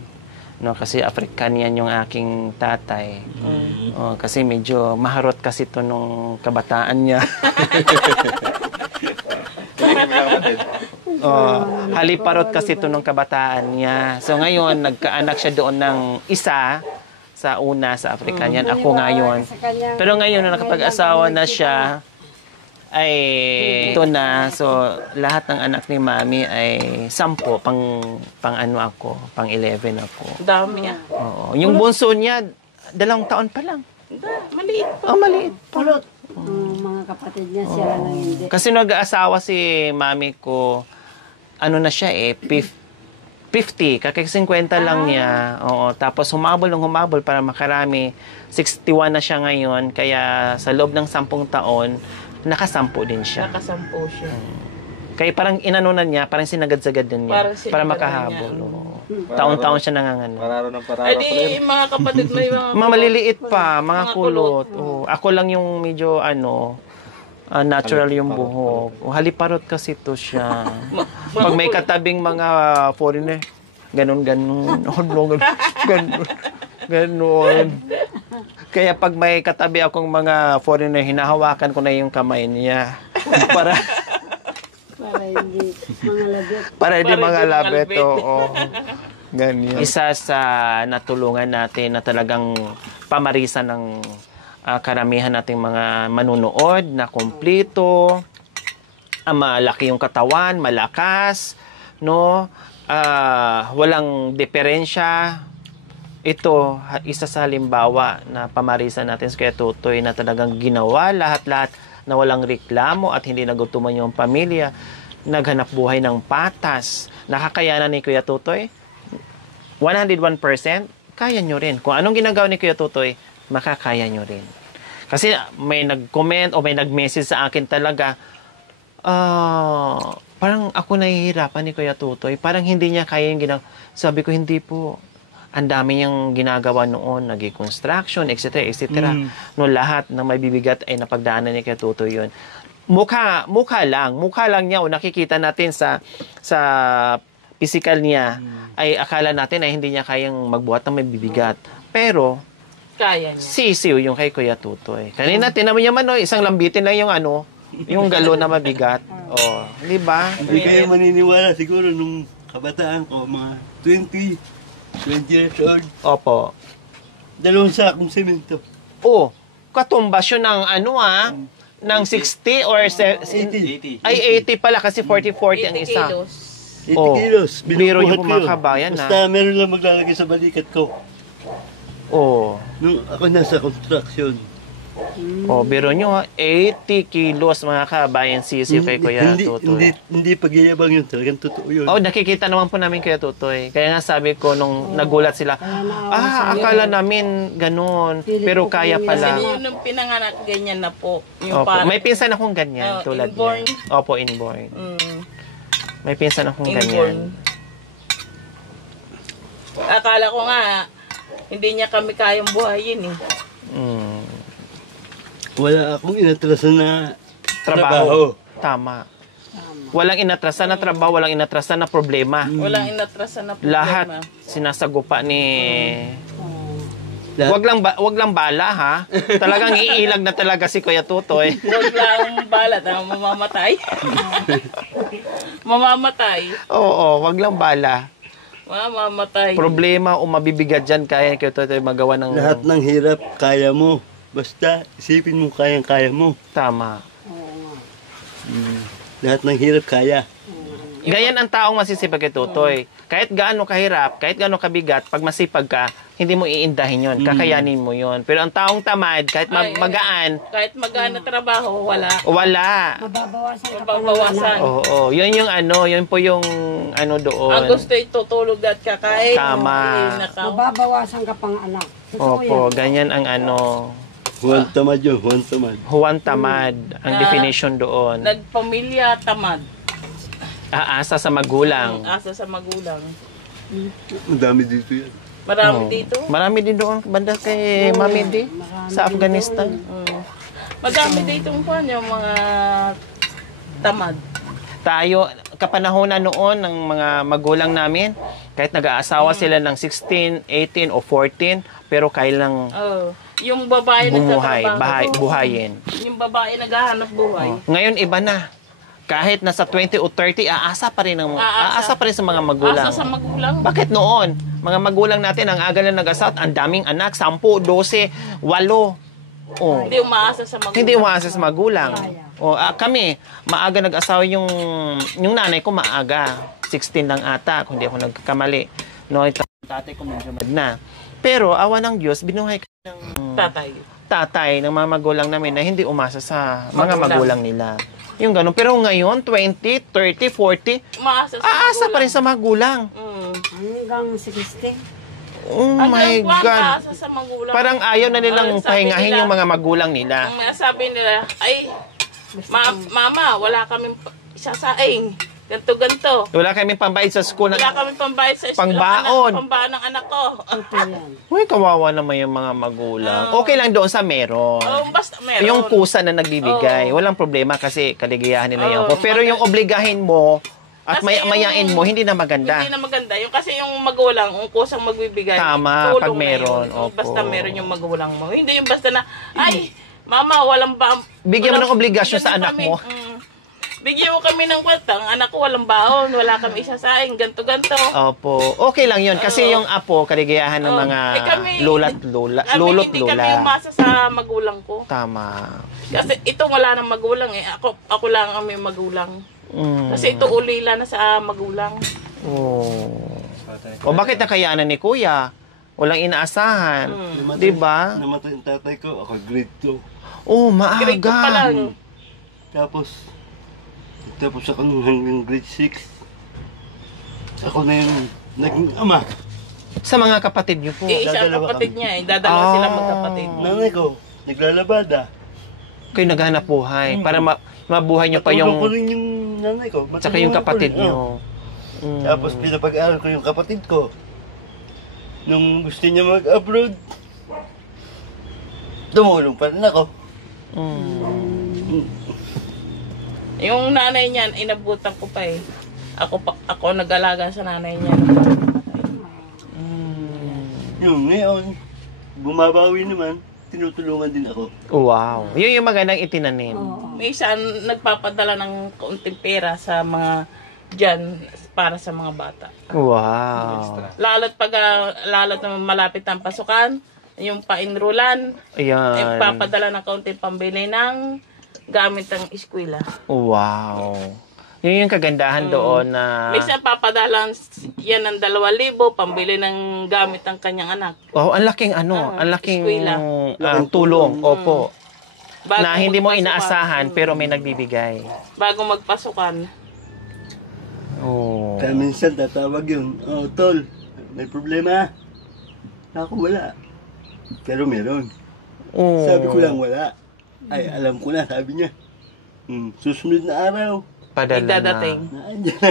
No, kasi Africanian yung aking tatay. Kasi medyo maharot kasi ito nung kabataan niya. Haliparot kasi ito nung kabataan niya. So ngayon, nagkaanak siya doon ng isa sa Africanian. Ako ngayon. Pero ngayon, na nakapag-asawa na siya, ay ito na. So, lahat ng anak ni Mami ay 10. Pang 11 ako. Dami Oo. Yung bunso niya, 2 taon pa lang. Maliit pa. Maliit. Pulot. Mga kapatid niya, sila lang hindi. Kasi nag-aasawa si Mami ko, ano na siya 50. Kakik-50 lang niya. Oo. Tapos humabol para makarami. 61 na siya ngayon. Kaya sa loob ng 10 taon, nakasampu din siya. Nakasampo siya. Kaya parang inanunan niya, parang sinagad-sagad din niya. Para makahabol. Taon-taon siya nangangano. Ay di, mga kapatid mo yung Mga maliliit pa, mga kulot. Ako lang yung medyo natural yung buhok. Haliparot kasi to siya. Pag may katabing mga foreigner, ganun. Kaya pag may katabi akong mga foreigner, hinahawakan ko na yung kamay niya. Para hindi mga labet. Oo. Ganyan. Isa sa natulungan natin na talagang pamarisan ng karamihan nating mga manunood na kumpleto, malaki yung katawan, malakas, no? Walang diferensya. Ito, isa sa halimbawa na pamarisan natin sa Kuya Totoy na talagang ginawa lahat-lahat na walang reklamo at hindi nagutuman yung pamilya. Naghanap buhay ng patas. Nakakayanan ni Kuya Totoy? 101%? Kaya nyo rin. Kung anong ginagawa ni Kuya Totoy, makakaya nyo rin. Kasi may nag-comment o may nag-message sa akin talaga, parang ako nahihirapan ni Kuya Totoy. Parang hindi niya kaya yung ginagawa. Sabi ko, hindi po. ang dami niyang ginagawa noon, nag-construction, etc., etc. No, lahat ng may bibigat ay napagdaanan ni Kuya Tutoy yun. Mukha lang niya, o nakikita natin sa physical niya, ay akala natin ay hindi niya kayang magbuhat ng may bibigat. Pero, Kaya niya. sisiw yung kay Kuya Tutoy. Kanina, tinaman niya man, no, isang lambitin lang yung galon na mabigat. Oh, di ba? Hindi kayo maniniwala siguro nung kabataan ko, mga 20 years old. Opo. 2 sakong semento. Oh, katumbas yun ng ng 60 or 80. ay 80 pala kasi 40-40 ang 80 isa. kilos. 80 Oh, kilos. biro yung Binubuhat ko mga yun. kabayan, Basta meron lang maglalagay sa balikat ko. Oh. Nung ako nasa construction. Oh, biro nyo 80 kilos mga kabayan sisiw kay Kuya Tutoy. Hindi pagyayabang yun. Talagang totoo yun. Oh, nakikita naman po namin Kuya Tutoy. Kaya nga sabi ko nung nagulat sila, akala namin ganun, pero kaya Kasi pala. yun nung pinanganak, ganyan na po. Yung Opo, may pinsan akong ganyan tulad inborn. niya. Opo, inborn. May pinsan akong Inborn. ganyan. Akala ko nga, hindi niya kami kayang buhayin eh. Mm. Wala akong inatrasan na Trabaho. Tama. Walang inatrasan na trabaho, walang inatrasan na problema. Walang inatrasan na problema. Lahat sinasagupa ni... Lahat. Wag lang bala ha. Talagang iilag na talaga si Kuya Tutoy. Huwag lang balat, mamamatay. Mamamatay. Oo, wag lang bala. Mamamatay. Problema o mabibigat dyan, kaya ni Kuya Tutoy magawa ng... Lahat ng hirap, kaya mo. Basta, isipin mo kayang-kaya mo. Tama. Lahat ng hirap, kaya. Ganyan ang taong masisipag kay Tutoy. Kahit gaano kahirap, kahit gaano kabigat, pag masipag ka, hindi mo iindahin yon, kakayanin mo yon. Pero ang taong tamad, kahit magaan, Kahit magaan na trabaho, wala. wala. Mababawasan. Oo, yun yung yun po yung doon. Ang gusto ay tutulog at kakain. Tama. Mababawasan ka pang anak. Totoo Opo, yan. ganyan ang Huwag tamad yun, huwag tamad. Huwag tamad, ang definition doon. Nagpamilya, tamad. Aasa sa magulang. Asa sa magulang. Madami dito yan. Marami dito. Marami din doon, banda kay Mami D, sa Afghanistan. Madami dito yung mga tamad. Tayo, kapanahonan noon ng mga magulang namin, kahit nag-aasawa sila ng 16, 18 o 14, pero kailang Yung babae bumuhay, nagtatrabaho. buhayin. Yung babae naghahanap buhay. Ngayon iba na. Kahit nasa 20 o 30, aasa pa rin sa mga magulang. Asa sa magulang. Bakit noon? Mga magulang natin, ang aga na nag-asawa, ang daming anak, 10, 12, 8. Oh. Hindi umaasa sa magulang. Hindi umaasa sa magulang. Kami, maaga nag-asawa yung nanay ko maaga. 16 lang ata, kung hindi ako nagkakamali. No, tatay ko medyo na. Pero awa ng Diyos, binuhay kami ng tatay ng mga magulang namin na hindi umasa sa mga magulang nila. Yung ganun. Pero ngayon, 20, 30, 40, aasa pa rin sa magulang. Hanggang 60. Oh my God. Aasa sa magulang. Parang ayaw na nilang Sabi pahingahin nila, yung mga magulang nila. Ang sabi nila, ay, mama, wala kaming isasaing. Ganto-ganto. Wala kaming pambayad sa school. Wala kaming pambayad sa school. Pangbaon. Pambaon ng anak ko. Uy, kawawa naman yung mga magulang. Okay lang doon sa meron. Basta meron. Yung kusa na nagbibigay, walang problema kasi kaligayahan nila yan. Pero yung obligahin mo at Kasi mayain mo, hindi na maganda. Hindi na maganda. Yung kasi yung magulang, yung kusang magbibigay. Tama, tulong pag na meron, yun. opo. Basta meron yung magulang mo. Hindi yung basta na, ay, mama, walang ba... Bigyan mo ng obligasyon sa anak mo. Bigyan mo kami ng kwenta. Ang anak ko walang baon, wala kami isasaing, ganto-ganto. Opo. Okay lang yun kasi yung apo, kaligayahan ng mga lolo't lola. Hindi kami umasa sa magulang ko. Tama. Kasi ito wala nang magulang eh. Ako lang ang may magulang. Kasi ito ulila na sa magulang. O bakit nakayanan ni Kuya? Walang inaasahan. Di ba? Namatay ang tatay ko, ako grade 2. Oh, Grade 2 pa maaga. lang. Tapos ako nung hanggang grade 6. Ako na yung naging ama. Sa mga kapatid niyo po. Isa ang kapatid niya eh. Dadalawa sila magkapatid. Nanay ko, naglalabada. Kayo naghanap buhay para mabuhay niyo pa Matulong ko yung rin yung nanay ko. tsaka yung Matulungan ko kapatid rin. niyo. Tapos pinapag-aral ko yung kapatid ko. nung gusto niya mag-abroad, tumulong pa rin ako. Yung nanay niyan, inabutan ko pa eh. Ako nag-alaga sa nanay niya. Yung ngayon, bumabawi naman, tinutulungan din ako. Wow. Yun yung magandang itinanim. Minsan, nagpapadala ng kaunting pera sa mga dyan para sa mga bata. Wow. Lalo't naman malapit ang pasukan, yung pa-enrollan, Ayan. papadala ng kaunting pambili ng gamit ng eskwela. Wow. Yun yung kagandahan doon na... Minsan papadala yan ng 2,000 pambili ng gamit ng kanyang anak. Oh, ang laking ang laking eskwela. tulong. Opo. Bago Na hindi mo magpasukan. inaasahan pero may nagbibigay. Bago magpasukan. Oh. Kaya minsan tatawag yun, oh tol, may problema. Ako wala. Pero meron. Oh. Sabi ko lang wala. Ay, alam ko na, sabi niya. Susunod na araw, Padala na. Igdadating. naandyan na.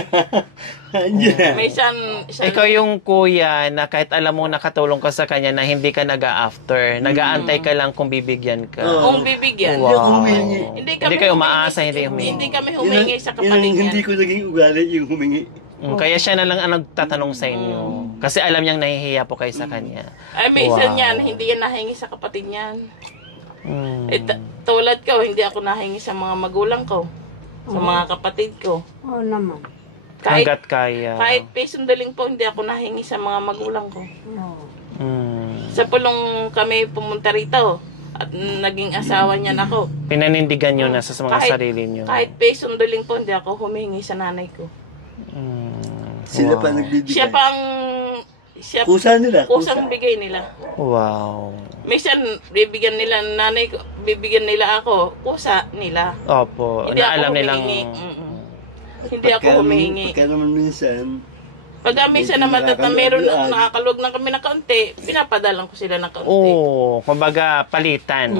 Naandyan na. Minsan, Ikaw yung kuya na kahit alam mo nakatulong ka sa kanya na hindi ka nag-a-after. Nag-aantay ka lang kung bibigyan ka. kung bibigyan. Hindi ako humingi. Hindi kayo umaasa, hindi humingi. Hindi kami humingi sa Yun ang kapatid niya. hindi ko naging ugali yung humingi. Kaya siya na lang ang nagtatanong sa inyo. Kasi alam niyang nahihiya po kayo sa kanya. Ay, minsan Wow. yan, hindi yan nahingi sa kapatid niyan. Mm. Tulad ko, hindi ako nahingi sa mga magulang ko. Sa mga kapatid ko. Oo naman. Hanggat kaya. Kahit pisong daling po, hindi ako nahingi sa mga magulang ko. Oo. Sa pulong kami pumunta rito at naging asawa niya na ako. Pinanindigan niyo na sa mga Kahit- sarili niyo. Kahit pisong daling po, hindi ako humingi sa nanay ko. Sila Wow. pa nagbibigay. Siya Kusa nila. kusang bigay nila. Wow. Minsan, bibigyan nila ng nanay ko, bibigyan nila ako, kusa nila. Opo. Hindi Na ako alam nilang... humihingi. Hindi ako humihingi. Pagka naman minsan, Pag minsan naman at meron nakakalwag na kami ng kaunti, pinapadalan ko sila ng kaunti. Oo. Kumbaga, palitan.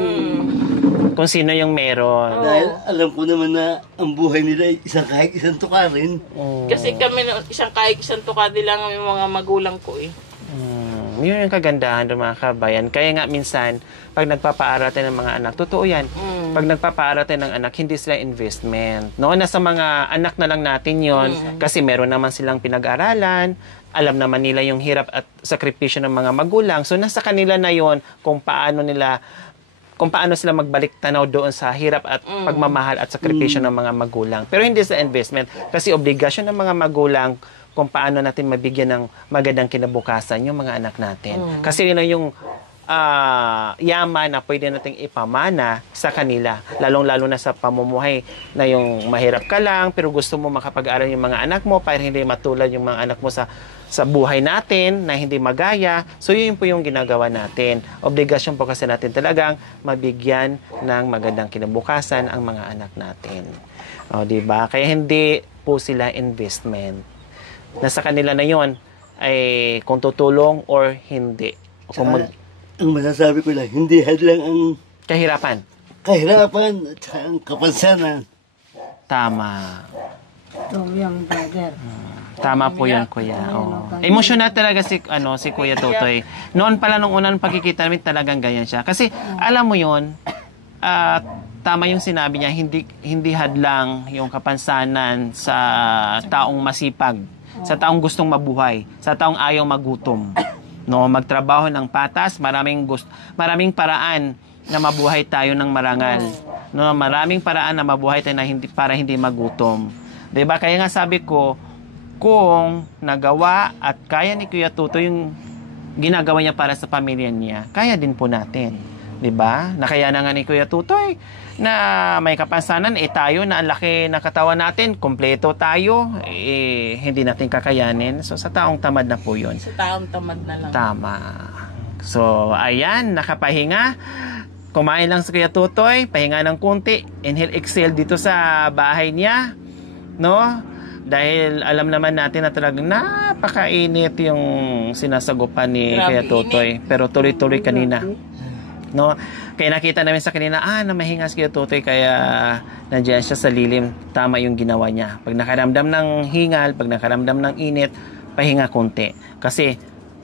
Kung sino yung meron. dahil alam ko naman na ang buhay nila ay isang tuka rin. Kasi kami, isang tukadi lang ang mga magulang ko eh. Yun yung kagandahan ng mga kabayan. Kaya nga minsan, pag nagpapaaral tayo ng mga anak, totoo yan. Pag nagpapaaral tayo ng anak, hindi sila investment. No? Nasa mga anak na lang natin yon kasi meron naman silang pinag-aralan, alam naman nila yung hirap at sakripisyo ng mga magulang. So nasa kanila na yon kung paano sila magbalik tanaw doon sa hirap at pagmamahal at sakripisyo ng mga magulang. Pero hindi sa investment kasi obligasyon ng mga magulang kung paano natin mabigyan ng magandang kinabukasan yung mga anak natin. Kasi yun yung yaman na pwede nating ipamana sa kanila. Lalong-lalo na sa pamumuhay na yung mahirap ka lang pero gusto mo makapag-aral yung mga anak mo para hindi matulad yung mga anak mo sa buhay natin na hindi magaya. So yun po yung ginagawa natin. Obligasyon po kasi natin talagang mabigyan ng magandang kinabukasan ang mga anak natin. O, diba? Kaya hindi po sila investment. Nasa kanila na yon ay kung tutulong or hindi. Kung Ang masasabi ko lang, hindi hadlang ang kahirapan. kahirapan at ang kapansanan. Tama. Ito yung brother. Tama po yun, kuya. Oh. Emotional talaga si Kuya Totoy. Noon pala nung unang pagkikita namin talagang ganyan siya. Kasi alam mo yun, tama yung sinabi niya, hindi hadlang yung kapansanan sa taong masipag, sa taong gustong mabuhay, sa taong ayaw magutom. No, magtrabaho ng patas, maraming paraan na mabuhay tayo ng marangal. No, maraming paraan na mabuhay tayo para hindi magutom. 'Di ba? Kaya nga sabi ko, kung nagawa at kaya ni Kuya Tuto yung ginagawa niya para sa pamilya niya, kaya din po natin. 'Di ba? Nakaya na nga ni Kuya Tutoy na may kapansanan, tayo na ang laki na katawan natin, kompleto tayo, hindi natin kakayanin. So, sa taong tamad na po yun. Sa taong tamad na lang. Tama. So, ayan, nakapahinga. Kumain lang si Kuya Tutoy, pahinga ng kunti, inhale, exhale dito sa bahay niya. No? Dahil alam naman natin na talagang napakainit yung sinasagupan ni Kuya Tutoy. Pero tuloy-tuloy kanina. No? Kaya nakita namin sa kanina, na mahinga si Kuya Tutoy, kaya nandiyan siya sa lilim. Tama yung ginawa niya. Pag nakaramdam ng hingal, pag nakaramdam ng init, pahinga konti. Kasi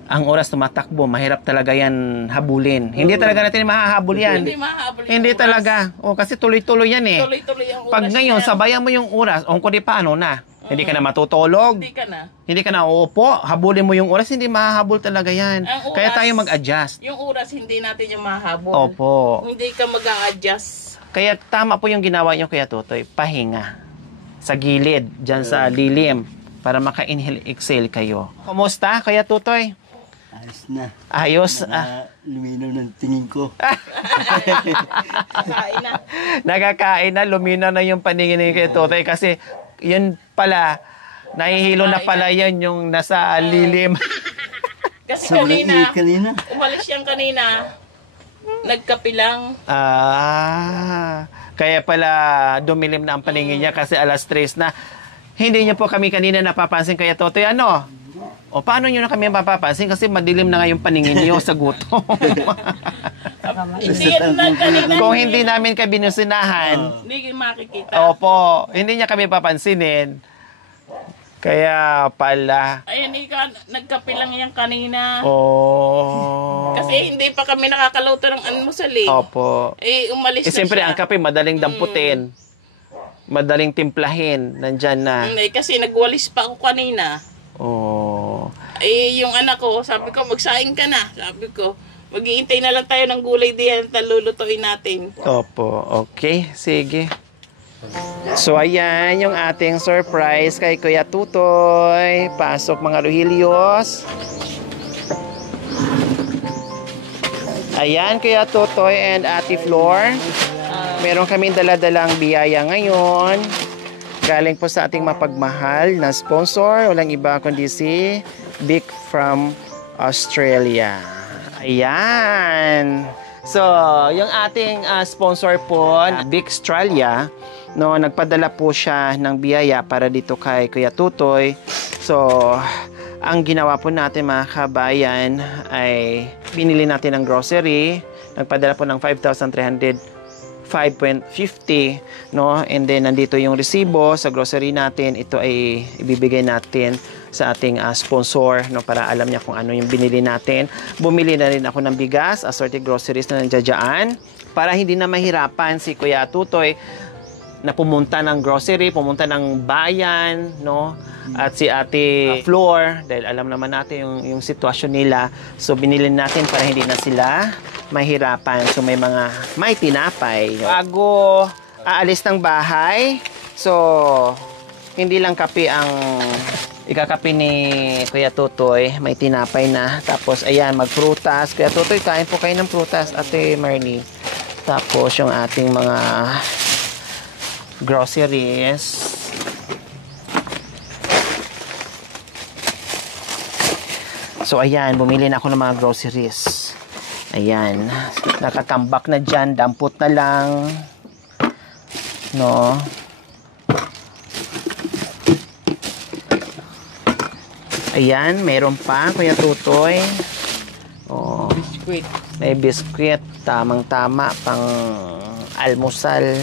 ang oras tumatakbo, mahirap talaga yan habulin. Hindi talaga natin mahahabol yan. Hindi mahabol yung Hindi oras. talaga. Kasi tuloy-tuloy yan eh. Tuloy-tuloy ang oras. Pag ngayon, niya. sabayan mo yung oras, kundi paano na? Hindi ka na matutulog. Hindi ka na uupo. Habulin mo yung oras, hindi mahahabol talaga yan. Ang oras, Kaya tayo mag-adjust. Yung oras, hindi natin yung mahabol. Opo. Hindi ka mag-a-adjust. Kaya tama po yung ginawa nyo, Kuya Tutoy. Pahinga. Sa gilid, dyan sa lilim. Para maka-inhale, exhale kayo. Kumusta, Kuya Tutoy? Ayos na. Ayos. Luminaw ng tingin ko. Kakain na. Nakakain na, lumina na yung paningin ni Kuya Tutoy kasi yun pala, nahihilo na pala yan yung nasa lilim. Kasi Sobrang init kanina. umalis yan kanina. Nagkapilang. Kaya pala dumilim na ang paningin niya kasi alas 3 na. Hindi niyo po kami kanina napapansin kaya Totoy, ano? O paano niyo na kami mapapansin kasi madilim na nga yung paningin niyo sa gutom. Hindi yan na kanina. Kung hindi namin kayo binusinahan, Hindi makikita. opo, hindi niya kami papansinin. Kaya pala. Ayan, nagkapilang yan kanina. Oh. Kasi hindi pa kami nakakaluto ng almusal eh. Opo. Umalis na Siyempre, siya. ang kape madaling damputin. Madaling timplahin. Nandyan na. Kasi nagwalis pa ako kanina. Oh. Yung anak ko, sabi ko, magsaing ka na. Sabi ko, mag-iintay na lang tayo ng gulay diyan at lulutuin natin. Opo. Okay. Sige. So, ayan yung ating surprise kay Kuya Tutoy. Pasok mga Rohilios. Ayan, Kuya Tutoy and Ate Flor. Meron kaming daladalang biyaya ngayon. Galing po sa ating mapagmahal na sponsor. Walang iba kundi si Vic from Australia. Ayan. So, yung ating sponsor po, Vic Australia, no, nagpadala po siya ng biyaya para dito kay Kuya Tutoy. So, ang ginawa po natin mga kabayan ay pinili natin ng grocery. Nagpadala po ng 5,305.50, no? And then nandito yung resibo sa grocery natin. Ito ay ibibigay natin sa ating sponsor, no, para alam niya kung ano yung binili natin. Bumili na rin ako ng bigas, assorted groceries na nandiyan para hindi na mahirapan si Kuya Tutoy na pumunta ng grocery, pumunta ng bayan, no? At si Ate Flor, dahil alam naman natin yung sitwasyon nila. So, binili natin para hindi na sila mahirapan. So, may tinapay. Bago aalis ng bahay, so, hindi lang kape ang ikakape ni Kuya Tutoy. May tinapay na. Tapos, ayan, magprutas. Kuya Tutoy, kain po kayo ng prutas, Ate Marnie. Tapos, yung ating mga groceries. So, ayan, bumili na ako ng mga groceries. Ayan, nakatambak na dyan, dampot na lang. No? Ayan, meron pa, Kuya Tutoy. Oh, Biskuit. may biskwit, tamang-tama, pang almusal,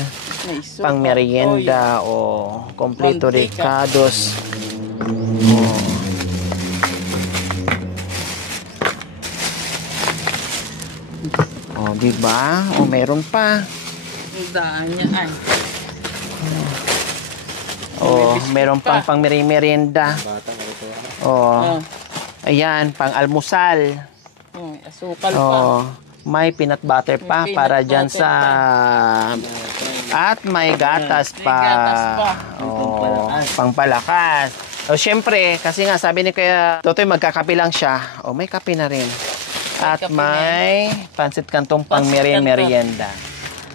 pang merienda, o kompleto ricados. Oh, diba? O, meron pa. Ang daan niya. Ay. Oh, meron pang pang merienda. Oh. Ayan, pang almusal. Asukal pa. Oh, may peanut butter pa May para peanut dyan butter sa... At may gatas pa. May gatas pa. Oh, pangpalakas. O, syempre, kasi nga sabi ni Kuya Tutoy, magkakape lang siya. O, may kape na rin. At may pansit kantong pang merienda.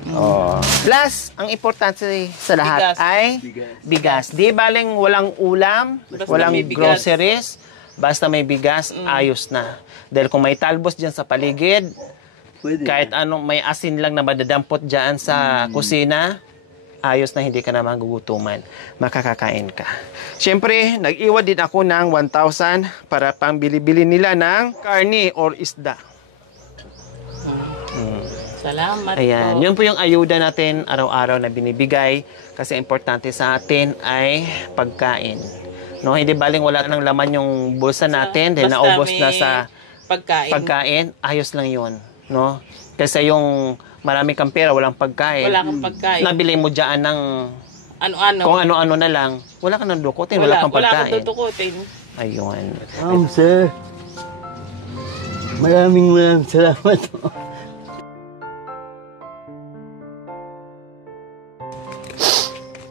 Oh. Plus, ang importante sa lahat Bigas. ay bigas. Di baling walang ulam, Basta walang may bigas. groceries, basta may bigas, ayos na. Dahil kung may talbos dyan sa paligid, Pwede. kahit anong may asin lang na madadampot dyan sa kusina, ayos na, hindi ka na magugutuman. Makakakain ka. Siyempre, nag-iwan din ako ng 1,000 para pang bili-bili nila ng karne or isda. Salamat Ayan, po. yun po yung ayuda natin araw-araw na binibigay kasi importante sa atin ay pagkain. No, hindi baling wala nang laman yung bulsa natin dahil Basta naubos may na sa pagkain. ayos lang yun, no? Kasi yung marami kang pera, walang pagkain. Wala kang pagkain. Nabili mo dyan ng Ano-ano. kung ano-ano na lang. Wala kang nandukutin, wala kang Wala pagkain. kang tutukutin. Ayun. Sir, maraming salamat.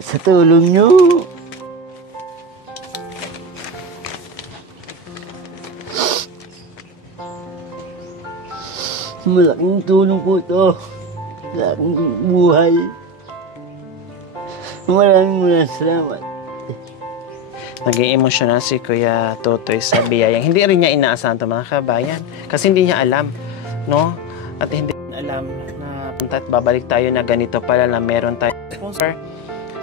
Sa tulong nyo. Malaking tulong po ito sa aking buhay. Maraming salamat. Nag-i-emotional si Kuya Totoy sa biyayang. Hindi rin niya inaasahan ito mga kabayan. Kasi hindi niya alam, no? At hindi niya alam na punta at babalik tayo na ganito pala na meron tayo sponsor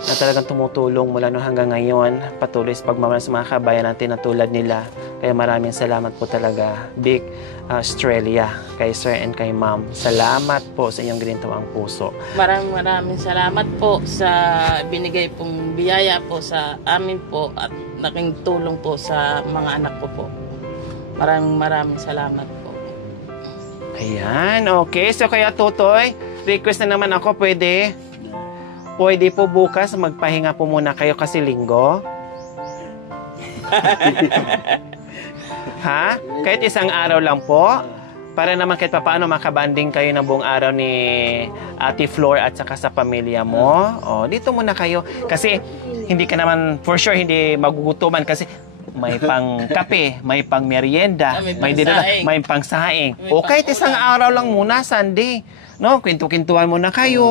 na talagang tumutulong mula no hanggang ngayon. Patuloy sa pagmamahal sa mga kabayan natin na tulad nila. Kaya maraming salamat po talaga. Big Australia, kay Sir and kay Ma'am. Salamat po sa inyong ginitawang puso. Maraming salamat po sa binigay pong biyaya po sa amin po at naking tulong po sa mga anak ko po. Maraming salamat po. Ayan, okay. So kaya Totoy, request na naman ako, pwede po bukas magpahinga po muna kayo kasi linggo? Ha? Kahit isang araw lang po? Para naman kahit paano makabanding kayo ng buong araw ni Ate Flor at saka sa pamilya mo. O, dito muna kayo. Kasi hindi ka naman, for sure, hindi magugutuman kasi may pang kape, may pang merienda, may pang saing. O kahit isang araw lang muna, Sunday. No, kwento-kwentuhan muna kayo.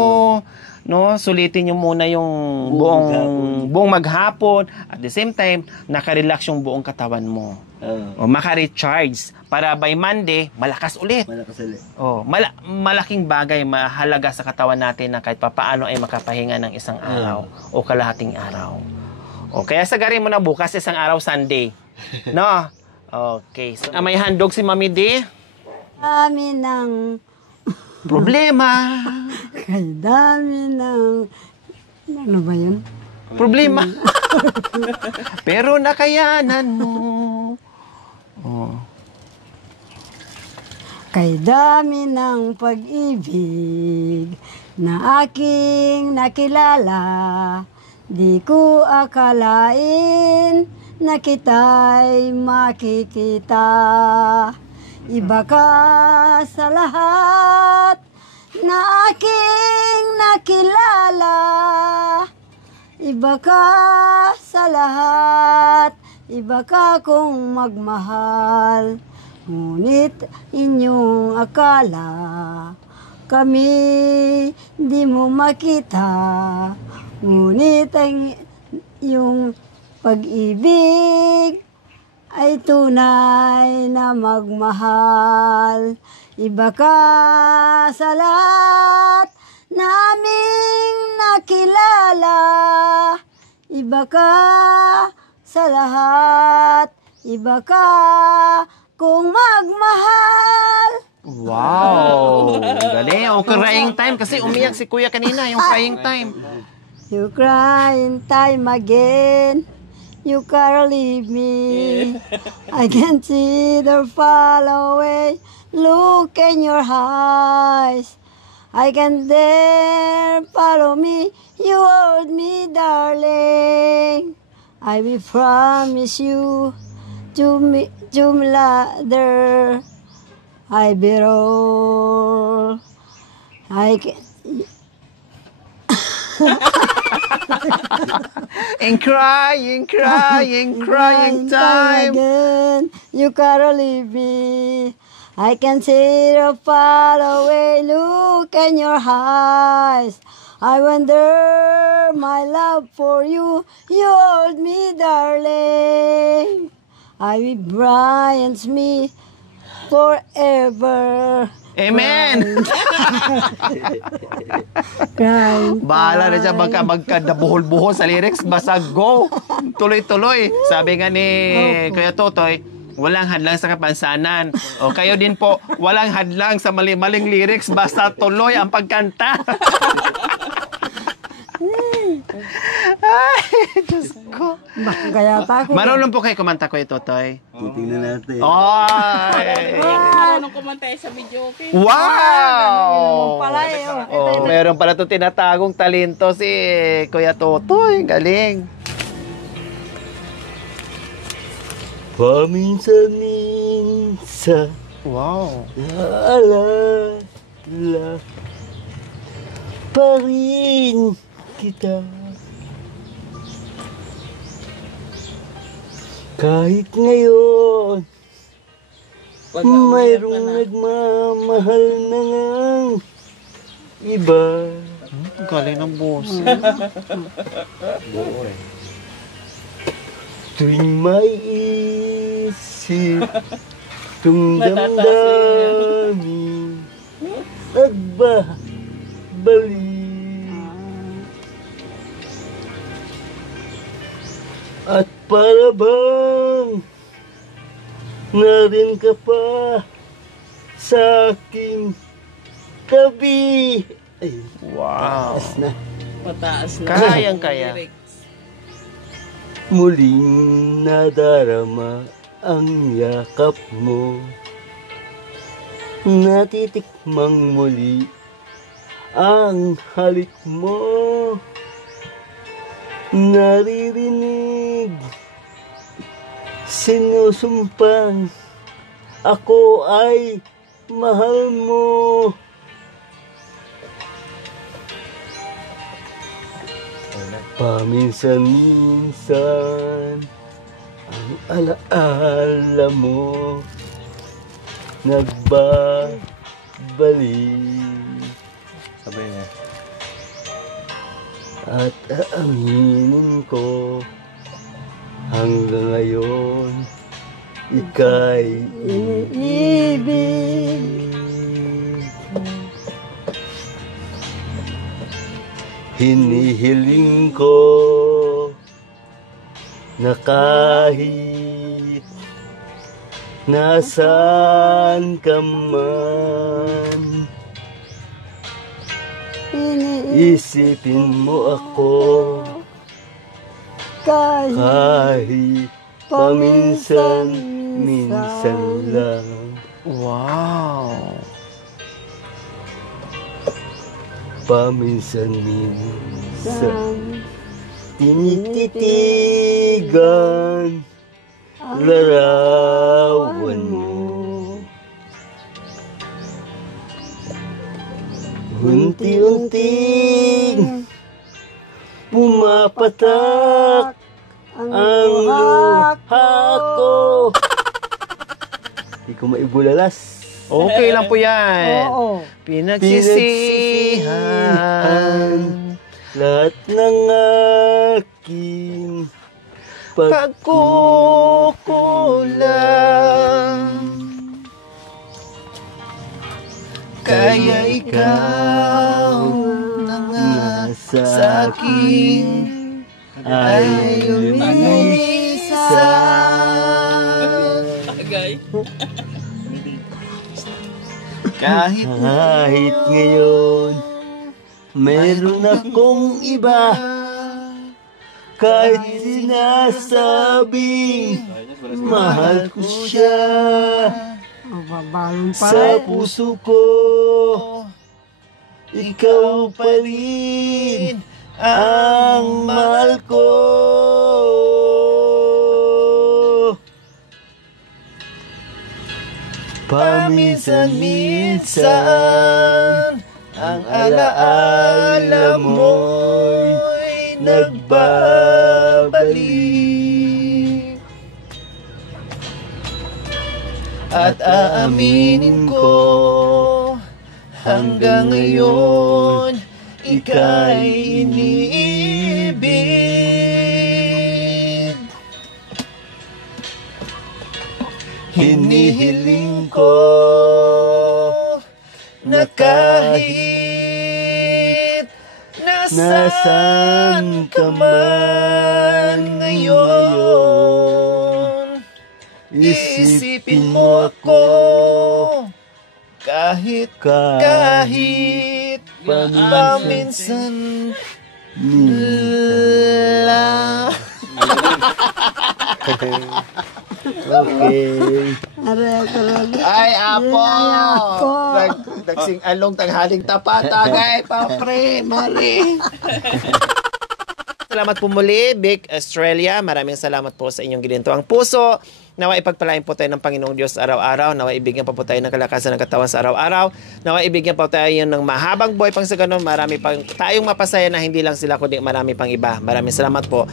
No, sulitin niyo muna yung buong maghapon. At the same time, naka-relax yung buong katawan mo. O maka-recharge para by Monday, malakas ulit. O, malaking bagay, mahalaga sa katawan natin na kahit papaano ay makapahinga ng isang araw o kalahating araw. O, kaya sagarin mo na bukas isang araw Sunday. No? Okay. So, may handog si Mami D? Dami ng... Problema. Kay dami ng... Ano ba yun? Problema. Pero nakayanan mo. Oh. Kay dami ng pag-ibig na aking nakilala, di ko akalain na kita'y makikita. Iba ka sa lahat na aking nakilala. Iba ka sa lahat, iba ka kong magmahal. Ngunit inyong akala, kami di mo makita. Ngunit ang iyong pag-ibig ay tunay na magmahal. Iba ka sa lahat na aming nakilala. Iba ka sa lahat, iba ka kung magmahal. Wow! Galing. O, crying time. Kasi umiyak si Kuya kanina, yung crying time. You cry in time again. You can't leave me. I can see the fall away. Look in your eyes. I can dare follow me. You hold me, darling. I will promise you to me ladder. I bear all. I can. And crying time. Again, you gotta leave me. I can see the far away look in your eyes. I wonder my love for you. You hold me, darling. I will brilliance me forever. Amen! Crying Bahala na siya time. magka-buhol-buhol sa lyrics. Basta go! Tuloy-tuloy. Sabi nga ni Kuya Totoy, walang hadlang sa kapansanan. O kayo din po, walang hadlang sa mali-maling lyrics. Basta tuloy ang pagkanta. Ay, Diyos ko. Kaya tako. Marunong po kayo kumanta ko ito, Toy. Titingnan natin. Ay! Marunong kumantay sa video, okay? Wow! Pala eh. Oh, meron pala ito tinatagong talento si Kuya Totoy. Galing. Paminsan-minsan Wow. naalala pa rin kita. Kahit ngayon mayroong nagmamahal na ngang iba. Galing ng boss. Tuwing may isip itong damdamin nagbabalik. At para bang narin ka pa sa aking tabi. Ay, Wow. taas na. Mataas na. Kayang-kaya. Muling nadarama ang yakap mo. Natitikmang muli ang halik mo. Naririnig, sinusumpang ako ay mahal mo. Paminsan-minsan ang alaala mo nagbabalik. Sabay niya. At aaminin ko hanggang ngayon ika'y Iniibig. hinihiling ko na kahit nasaan ka man, isipin mo ako kahit paminsan-minsan lang. Wow. Paminsan-minsan tinititigan larawan mo. Unti-unting pumapatak ang luha ko. Hindi ko maibulalas. Okay lang po yan. Oo. Pinagsisihan. Lahat ng aking Pagkukulang. Kaya ikaw na nga sa akin ay lumisan. Tagay. Kahit kahit ngayon meron akong iba, kahit sinasabing mahal ko siya, Babalong pala sa eh. puso ko ikaw pa rin ang mahal ko. Paminsan-minsan ang alaala mo'y nagbabalik. At aaminin ko hanggang ngayon ika'y iniibig. Hinihiling ko na kahit nasaan ka man ngayon, isipin mo ako kahit paminsan Okay. Ay, apo! Apo. Nagsing along tanghaling tapatagay pa, pre, mali. Salamat po muli, Big Australia. Maraming salamat po sa inyong ginintuang puso. Nawa ipagpalain po tayo ng Panginoong Diyos araw-araw. Nawa ibigyan pa po tayo ng kalakasan ng katawan sa araw-araw. Nawa ibigyan pa tayo ng mahabang buhay pang sa ganun. Marami pang tayong mapasaya na hindi lang sila kundi marami pang iba. Maraming salamat po.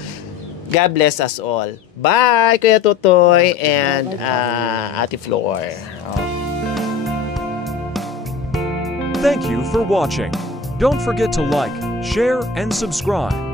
God bless us all. Bye, Kuya Tutoy and Ate Flor. Thank you for watching. Don't forget to like, share, and subscribe.